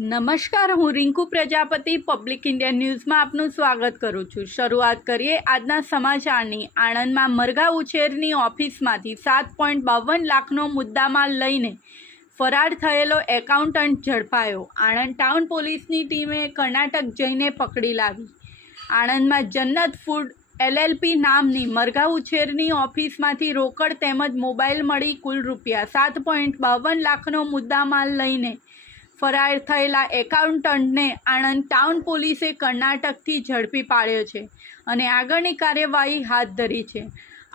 નમસ્કાર, હું Rinku Prajapati public India ન્યૂઝમાં આપનું સ્વાગત કરું છું। શરૂઆત કરીએ આજના સમાચારની। આણંદમાં મરઘા ઉછેરની ઓફિસમાંથી 7.52 લાખનો મુદ્દામાલ લઈને ફરાર થયેલો એકાઉન્ટન્ટ ઝડપાયો। આણંદ ટાઉન પોલીસની ટીમે કર્ણાટક જઈને પકડી લાવી। આણંદમાં જન્નત ફૂડ LLP નામની મરઘા ઉછેરની ઓફિસમાંથી રોકડ તેમજ મોબાઈલ મળી કુલ ₹7.52 લાખનો મુદ્દામાલ લઈને ફરાર થયેલા એકાઉન્ટન્ટને આણંદ ટાઉન પોલીસે કર્ણાટકથી ઝડપી પાડ્યો છે અને આગળની કાર્યવાહી હાથ ધરી છે।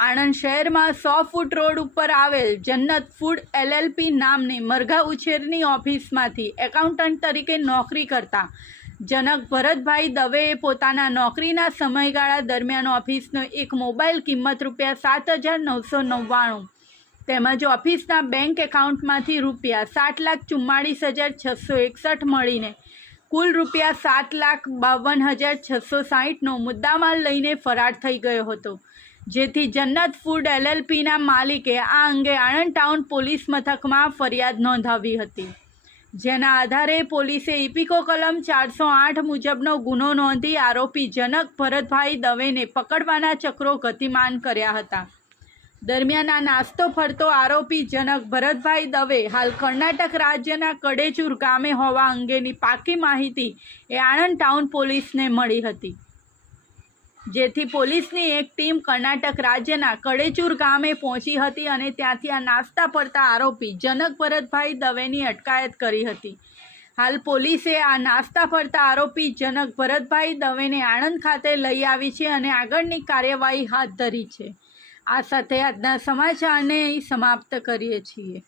આણંદ શહેરમાં 100 ફૂટ રોડ ઉપર આવેલ જન્નત ફૂડ LLP નામની મરઘા ઉછેરની ઓફિસમાંથી એકાઉન્ટન્ટ તરીકે નોકરી કરતા જનક ભરતભાઈ દવેએ પોતાના નોકરીના સમયગાળા દરમિયાન ઓફિસનો એક મોબાઈલ કિંમત ₹7,999 તેમજ ઓફિસના બેંક એકાઉન્ટમાંથી ₹7,44,661 મળીને કુલ ₹7,52,660નો મુદ્દામાલ લઈને ફરાર થઈ ગયો હતો, જેથી જન્નત ફૂડ LLPના માલિકે આ અંગે આણંદ ટાઉન પોલીસ મથકમાં ફરિયાદ નોંધાવી હતી, જેના આધારે પોલીસે ઇપિકો કલમ 408 મુજબનો ગુનો નોંધી આરોપી જનક ભરતભાઈ દવેને પકડવાના ચક્રો ગતિમાન કર્યા હતા। દરમિયાન આ નાસ્તો ફરતો આરોપી જનક ભરતભાઈ દવે હાલ કર્ણાટક રાજ્યના કડેચૂર ગામે હોવા અંગેની પાકી માહિતી એ આણંદ ટાઉન પોલીસને મળી હતી, જેથી પોલીસની એક ટીમ કર્ણાટક રાજ્યના કડેચૂર ગામે પહોંચી હતી અને ત્યાંથી આ નાસ્તા ફરતા આરોપી જનક ભરતભાઈ દવેની અટકાયત કરી હતી। હાલ પોલીસે આ નાસ્તા ફરતા આરોપી જનક ભરતભાઈ દવેને આણંદ ખાતે લઈ આવી છે અને આગળની કાર્યવાહી હાથ ધરી છે। આ સાથે આજના સમાચારને સમાપ્ત કરીએ છીએ।